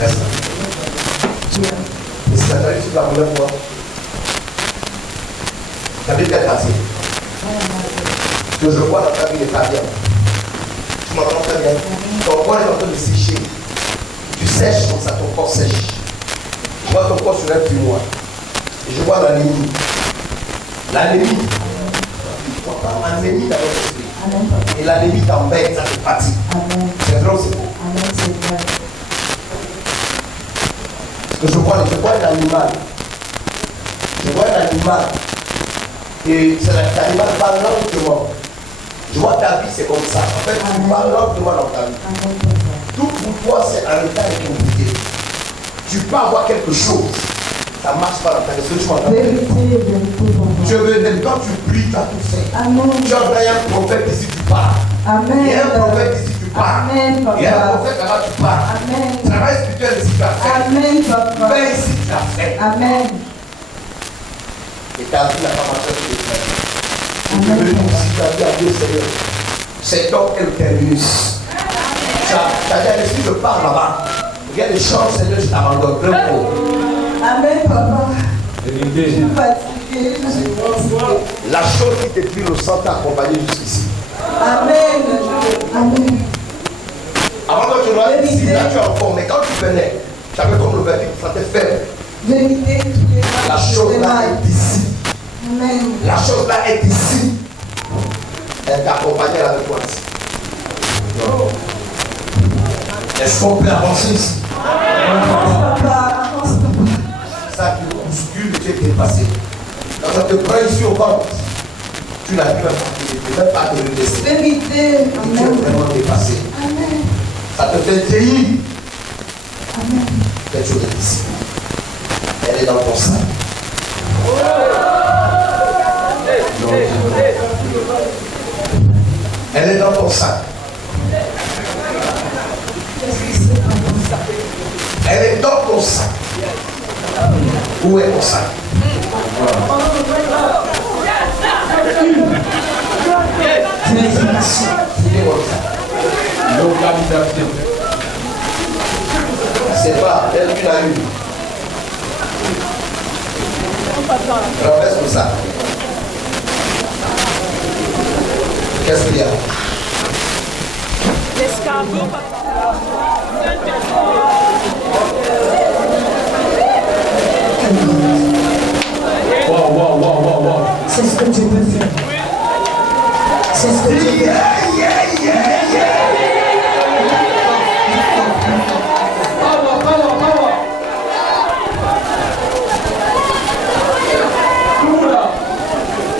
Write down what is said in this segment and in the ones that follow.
Reste là. Et si ça t'arrive sur la première fois, ta vie est cassée. Ce que je vois dans ta vie n'est pas bien. Tu m'entends très bien? Ton corps est en train de sécher. Tu sèches comme ça, ton corps sèche. Je vois ton corps sur un fumoir. Et je vois l'anémie. L'anémie. Tu ne vois pas l'anémie dans notre esprit. Et l'anémie t'embête, ça te fatigue. C'est vrai ou c'est faux? Parce que je vois un animal. Je vois un animal. Et c'est l'animal parle lentement. Je vois ta vie, c'est comme ça. En fait, tu parles lentement dans ta vie. Tout pour toi, c'est un état de compliqué. Tu peux avoir quelque chose. Ça ne marche pas dans ta vie. Est-ce que tu m'entends? Je veux dire, quand tu pries, tu as tout fait. Tu as un prophète ici, tu parles. Il y a un prophète ici, tu parles. Il y a un prophète là-bas, tu parles. Travail spirituel ici, tu as fait. Paix ici, tu as fait. Et ta vie n'a pas marché sur les frères. Je veux dire, si tu as dit à Dieu, Seigneur, cet homme est le terminus. Tu as dit à l'esprit, je pars là-bas. Regarde les choses, Seigneur, je t'abandonne. Amen, papa. Je suis fatigué. La chose qui t'écrit le sang t'a accompagné jusqu'ici. Amen. Avant que tu rentres ici, là tu es en forme, mais quand tu venais, tu avais comme le verdict, ça te fait. Vérité, la chose là est ici. Amen. La chose là est ici. Elle t'accompagne avec toi ici. Est-ce qu'on peut avancer ici? Ça qui bouscule, tu es dépassé. Quand ça te prend ici au ventre, tu n'as plus même pas de le laisser. Vérité. Tu es vraiment dépassé. Amen. Ça te fait vieillir. Amen. Quelque chose est ici. Elle est dans ton sein. Elle est dans ton sein. Elle est dans ton sein. Où est ton sein? C'est pas, elle une à une. Renverse comme ça. Qu'est-ce qu'il y a? L'escargot, Wow. C'est ce que tu peux faire. C'est ce que tu peux faire.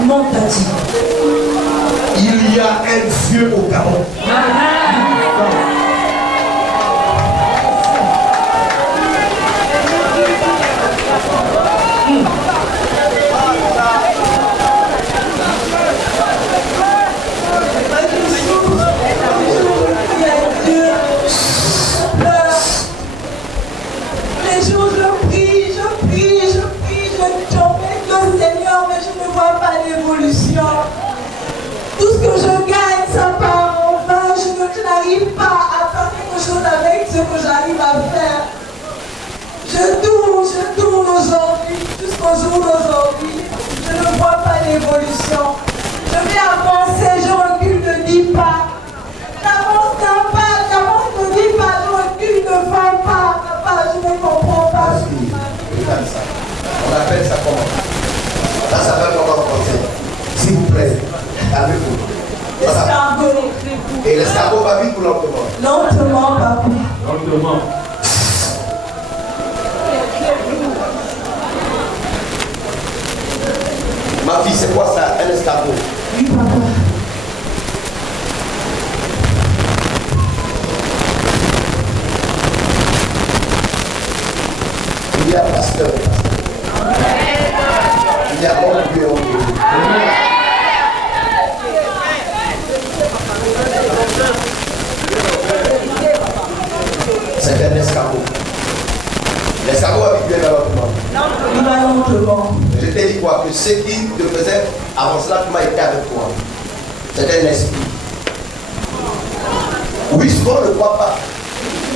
Monte ta vie. Il y a un Dieu au Gabon. Tout ce que je gagne, ça part en vain. Je n'arrive pas à faire quelque chose avec ce que j'arrive à faire. Je tourne aujourd'hui, jusqu'au jour d'aujourd'hui. Je ne vois pas l'évolution. Je vais avancer, je recule de 10 pas. J'avance d'un pas, j'avance de 10 pas, je recule de 20 pas. Papa, je ne comprends pas. On appelle ça comment? Ça s'appelle comment conseil? S'il vous plaît, calmez-vous. L'escargot. Et l'escargot va vite ou lentement? Lentement, papa. Lentement. Ma fille, c'est quoi ça? Un escargot? Oui, papa. Il y a pasteur. Il y a homme Dieu. C'est un escargot. L'escargot habitué dans notre monde. Il va lentement. Je t'ai dit quoi? Que ce qui te faisait avancer là, tu m'as été avec toi. C'est un esprit. Oui, souvent on ne le croit pas.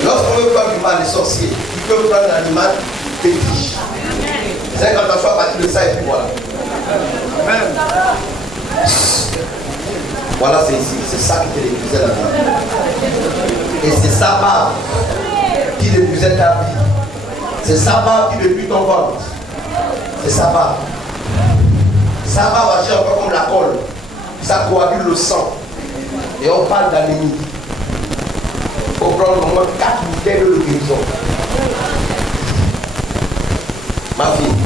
Lorsqu'on veut faire du mal des sorciers, peux prendre un animal fétiche. C'est une incantation à partir de ça et puis voilà. Voilà, c'est ici. C'est ça qui te l'épuisait là-dedans. Et c'est sa barbe qui l'épuisait ta vie. C'est sa barbe qui depuis ton ventre. C'est sa barbe. Sa barbe agit encore comme la colle. Ça coagule le sang. Et on parle d'anémie. Il faut prendre au moins 4 bouteilles de guérison. Ma fille,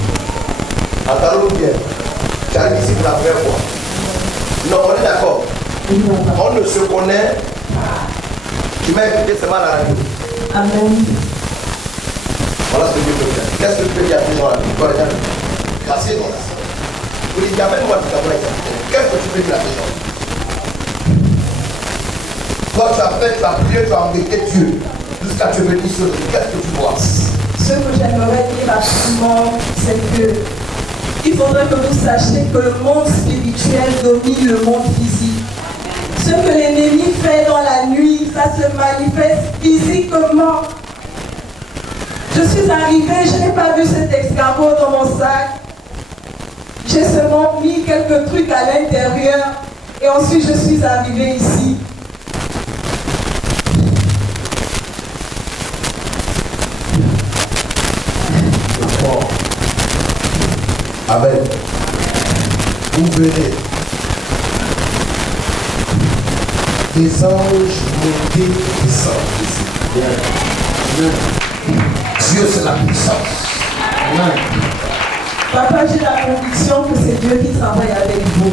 entendons bien. Tu arrives ici pour la première fois. Non, on est d'accord. On ne se connaît. Tu m'as invité seulement à la radio. Amen. Voilà ce que Dieu peut faire. Qu'est-ce que tu peux dire à ces gens-là? Grâce non. Vous dites, amène-moi tout d'abord. Qu'est-ce que tu peux dire à ces gens? Toi, tu as fait, tu as prié, tu as embêté Dieu. Jusqu'à te venir sur lui. Qu'est-ce que tu vois? Ce que j'aimerais dire absolument, c'est que il faudrait que vous sachiez que le monde spirituel domine le monde physique. Ce que l'ennemi fait dans la nuit, ça se manifeste physiquement. Je suis arrivée, je n'ai pas vu cet escargot dans mon sac. J'ai seulement mis quelques trucs à l'intérieur et ensuite je suis arrivée ici. Amen. Vous verrez des anges montés descendre ici. Dieu, c'est la puissance. Amen. Papa, j'ai la conviction que c'est Dieu qui travaille avec vous.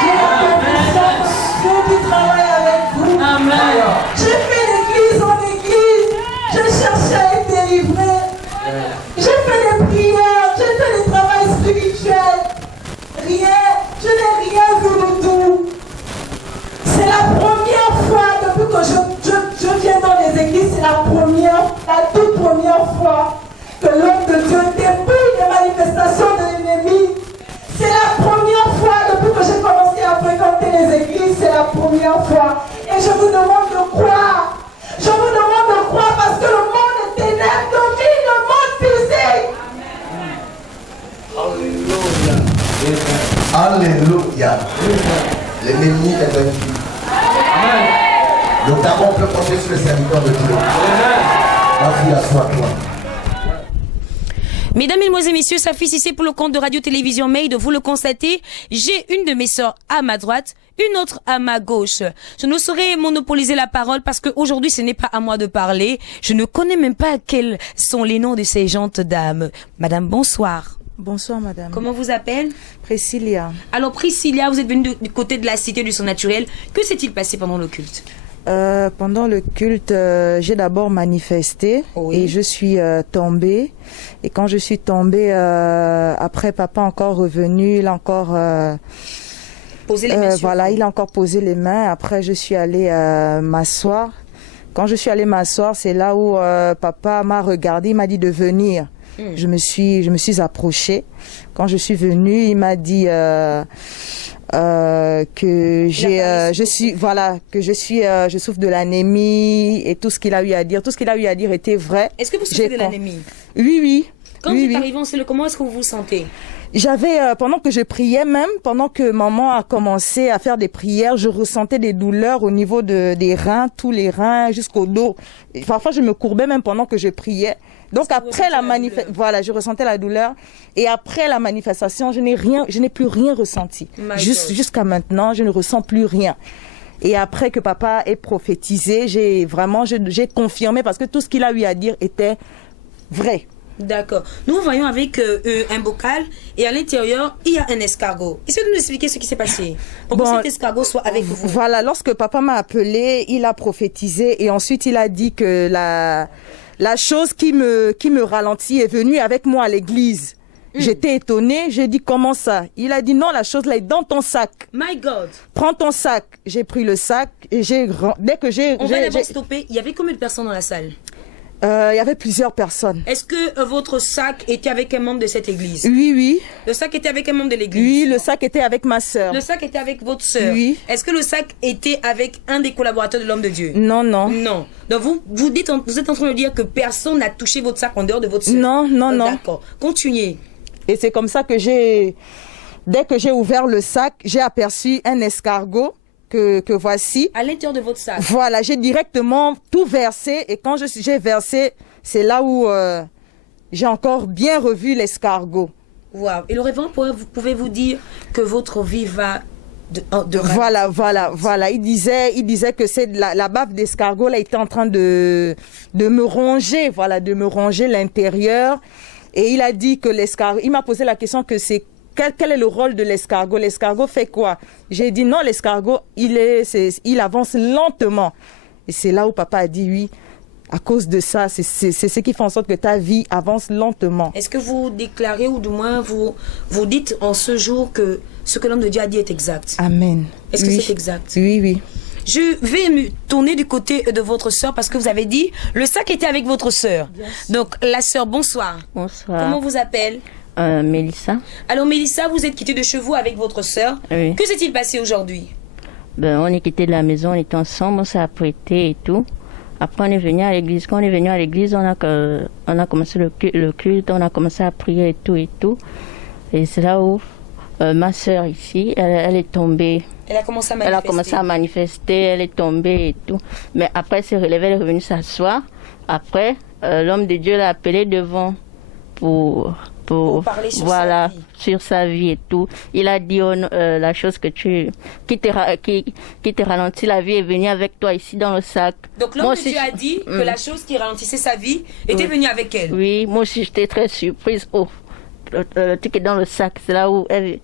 J'ai la conviction que c'est Dieu qui travaille avec vous. Amen. J'ai fait l'église en église. J'ai cherché à être délivré. J'ai fait des prières. J'ai fait des travail spirituel. Rien. Je n'ai rien vu du tout. C'est la première fois depuis que je viens dans les églises. C'est la toute première fois que l'homme de Dieu dépouille les manifestations de l'ennemi. C'est la première fois depuis que j'ai commencé à fréquenter les églises, c'est la première fois. Et je vous demande de croire. Je vous demande de croire parce que le monde est ténèbres domine le monde physique. Alléluia. Alléluia. L'ennemi est vaincu. Le dragon peut compter sur les serviteurs de Dieu. Ma fille, assois-toi. Mesdames, Mesdemoiselles, Messieurs, Safi Cissé pour le compte de Radio-Télévision Made. Vous le constatez, j'ai une de mes sœurs à ma droite, une autre à ma gauche. Je ne saurais monopoliser la parole parce qu'aujourd'hui, ce n'est pas à moi de parler. Je ne connais même pas quels sont les noms de ces gentes dames. Madame, bonsoir. Bonsoir madame. Comment vous appelez? Priscilla. Alors Priscilla, vous êtes venue du côté de la Cité du Surnaturel. Que s'est-il passé pendant le culte? Pendant le culte, j'ai d'abord manifesté et je suis tombée. Et quand je suis tombée, après papa encore revenu, il a encore posé les mains sur voilà, vous. il a encore posé les mains. Après, je suis allée m'asseoir. Quand je suis allée m'asseoir, c'est là où papa m'a regardé, il m'a dit de venir. Je me suis approchée. Quand je suis venue, il m'a dit que je souffre de l'anémie et tout ce qu'il a eu à dire. Tout ce qu'il a eu à dire était vrai. Est-ce que vous souffrez de l'anémie? Oui. Quand vous êtes arrivé en CE, comment est-ce que vous vous sentez? J'avais, pendant que je priais même, pendant que maman a commencé à faire des prières, je ressentais des douleurs au niveau des reins, tous les reins jusqu'au dos. Et parfois, je me courbais même pendant que je priais. Donc après la manifestation, voilà, je ressentais la douleur. Et après la manifestation, je n'ai plus rien ressenti. Jusqu'à maintenant, je ne ressens plus rien. Et après que papa ait prophétisé, j'ai confirmé parce que tout ce qu'il a eu à dire était vrai. D'accord. Nous voyons avec un bocal et à l'intérieur, il y a un escargot. Est-ce que vous nous expliquez ce qui s'est passé pour que cet escargot soit avec vous? Voilà, lorsque papa m'a appelé, il a prophétisé et ensuite il a dit que la chose qui me ralentit est venue avec moi à l'église. J'étais étonnée, j'ai dit comment ça? Il a dit non, la chose là est dans ton sac. My God. Prends ton sac. J'ai pris le sac et dès que j'ai... On va d'abord stopper. Il y avait combien de personnes dans la salle? Il y avait plusieurs personnes. Est-ce que votre sac était avec un membre de cette église? Oui, oui. Le sac était avec un membre de l'église? Oui, le sac était avec ma sœur. Le sac était avec votre sœur? Oui. Est-ce que le sac était avec un des collaborateurs de l'homme de Dieu? Non, non. Non. Donc vous êtes en train de dire que personne n'a touché votre sac en dehors de votre sœur? Non, non, non. D'accord. Continuez. Et c'est comme ça que dès que j'ai ouvert le sac, j'ai aperçu un escargot que voici. À l'intérieur de votre sac? Voilà, j'ai directement tout versé. Et quand j'ai versé, c'est là où j'ai encore bien revu l'escargot. Wow. Et le révérend, pouvez-vous dire que votre vie va de Voilà. Il disait que c'est la bave d'escargot là était en train de me ronger, voilà, de me ronger l'intérieur. Et il a dit que l'escargot, il m'a posé la question que c'est quel est le rôle de l'escargot? L'escargot fait quoi? J'ai dit non, l'escargot, il avance lentement. Et c'est là où papa a dit oui. À cause de ça, c'est ce qui fait en sorte que ta vie avance lentement. Est-ce que vous déclarez ou du moins vous dites en ce jour que ce que l'homme de Dieu a dit est exact? Amen. Est-ce que c'est exact? Oui, oui. Je vais me tourner du côté de votre sœur parce que vous avez dit le sac était avec votre sœur. Yes. Donc la sœur, bonsoir. Bonsoir. Comment vous appelle? Mélissa. Alors Mélissa, vous êtes quittée de chez vous avec votre sœur. Oui. Que s'est-il passé aujourd'hui? On est quitté de la maison, on était ensemble, on s'est apprêté et tout. Après on est venu à l'église. Quand on est venu à l'église, on a commencé le culte, on a commencé à prier et tout et tout. Et c'est là où ma sœur ici, elle est tombée. Elle a commencé à manifester. Elle a commencé à manifester, elle est tombée et tout. Mais après elle s'est relevée, elle est revenue s'asseoir. Après, l'homme de Dieu l'a appelée devant pour parler sur voilà, sa vie. Sur sa vie et tout. Il a dit la chose qui te ralentit la vie est venue avec toi ici dans le sac. Donc l'homme de Dieu a dit que la chose qui ralentissait sa vie était venue avec elle. Oui, moi aussi j'étais très surprise. Le truc est dans le sac, c'est là où elle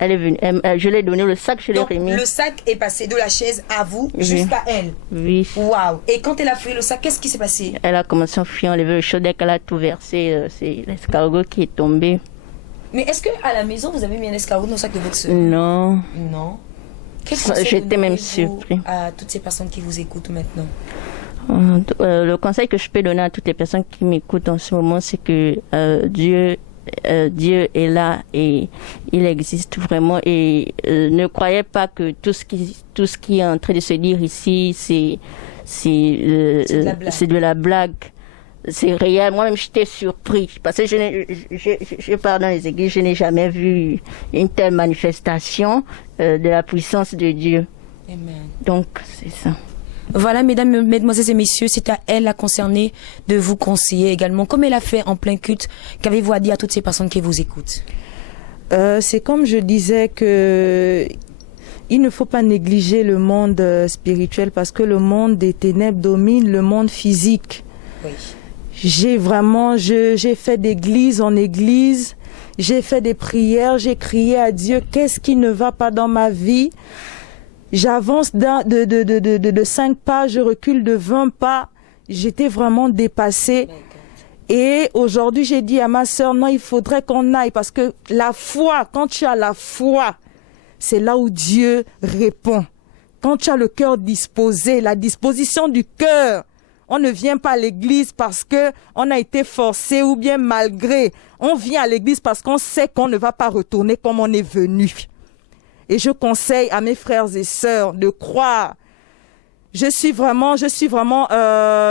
est venue. Je lui ai donné le sac, je l'ai remis. Le sac est passé de la chaise à vous jusqu'à elle. Oui. Waouh. Et quand elle a fouillé le sac, qu'est-ce qui s'est passé? Elle a commencé à fuir, enlever le chaud. Dès qu'elle a tout versé, c'est l'escargot qui est tombé. Mais est-ce qu'à la maison, vous avez mis un escargot dans le sac de votre soeur? Non. Non. J'étais même surpris. À toutes ces personnes qui vous écoutent maintenant? Le conseil que je peux donner à toutes les personnes qui m'écoutent en ce moment, c'est que Dieu est là et il existe vraiment et ne croyez pas que tout ce qui est en train de se dire ici c'est de la blague. C'est réel. Moi-même j'étais surpris parce que je pars dans les églises, je n'ai jamais vu une telle manifestation de la puissance de Dieu. Amen. Donc c'est ça. Voilà, mesdames, mesdemoiselles et messieurs, c'est à elle la concernée de vous conseiller également, comme elle a fait en plein culte. Qu'avez-vous à dire à toutes ces personnes qui vous écoutent? C'est comme je disais que il ne faut pas négliger le monde spirituel parce que le monde des ténèbres domine le monde physique. Oui. J'ai fait d'église en église, j'ai fait des prières, j'ai crié à Dieu, qu'est-ce qui ne va pas dans ma vie? J'avance de 5 pas, je recule de 20 pas. J'étais vraiment dépassée. Et aujourd'hui, j'ai dit à ma sœur, non, il faudrait qu'on aille parce que la foi, quand tu as la foi, c'est là où Dieu répond. Quand tu as le cœur disposé, la disposition du cœur, on ne vient pas à l'église parce que on a été forcé ou bien malgré. On vient à l'église parce qu'on sait qu'on ne va pas retourner comme on est venu. Et je conseille à mes frères et sœurs de croire. Je suis vraiment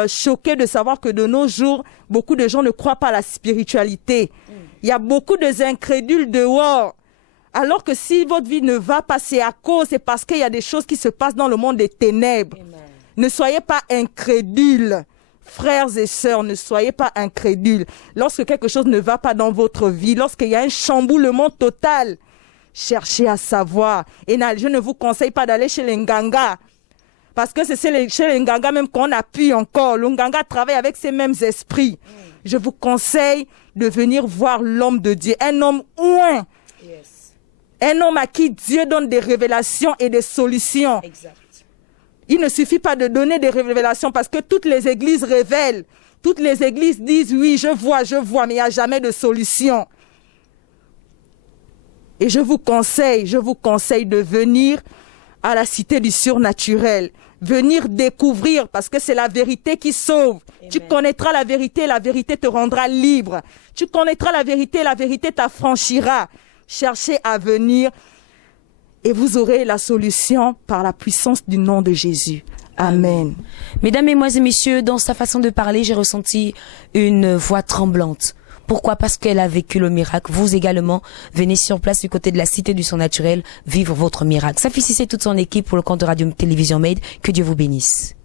choquée de savoir que de nos jours, beaucoup de gens ne croient pas à la spiritualité. Il y a beaucoup d'incrédules dehors. Alors que si votre vie ne va pas, c'est à cause, c'est parce qu'il y a des choses qui se passent dans le monde des ténèbres. Amen. Ne soyez pas incrédules. Frères et sœurs, ne soyez pas incrédules. Lorsque quelque chose ne va pas dans votre vie, lorsqu'il y a un chamboulement total, cherchez à savoir. Et je ne vous conseille pas d'aller chez les Nganga. Parce que c'est chez les Nganga même qu'on appuie encore. Le Nganga travaille avec ces mêmes esprits. Je vous conseille de venir voir l'homme de Dieu. Un homme ouin. Yes. Un homme à qui Dieu donne des révélations et des solutions. Exact. Il ne suffit pas de donner des révélations parce que toutes les églises révèlent. Toutes les églises disent oui, je vois, mais il n'y a jamais de solution. Et je vous conseille de venir à la cité du surnaturel. Venir découvrir, parce que c'est la vérité qui sauve. Amen. Tu connaîtras la vérité te rendra libre. Tu connaîtras la vérité t'affranchira. Cherchez à venir et vous aurez la solution par la puissance du nom de Jésus. Amen. Mesdames, Mesdemoiselles et Messieurs, dans sa façon de parler, j'ai ressenti une voix tremblante. Pourquoi? Parce qu'elle a vécu le miracle. Vous également, venez sur place du côté de la Cité du Surnaturel, vivre votre miracle. Safi Cissé et toute son équipe pour le compte de Radio Télévision Made. Que Dieu vous bénisse.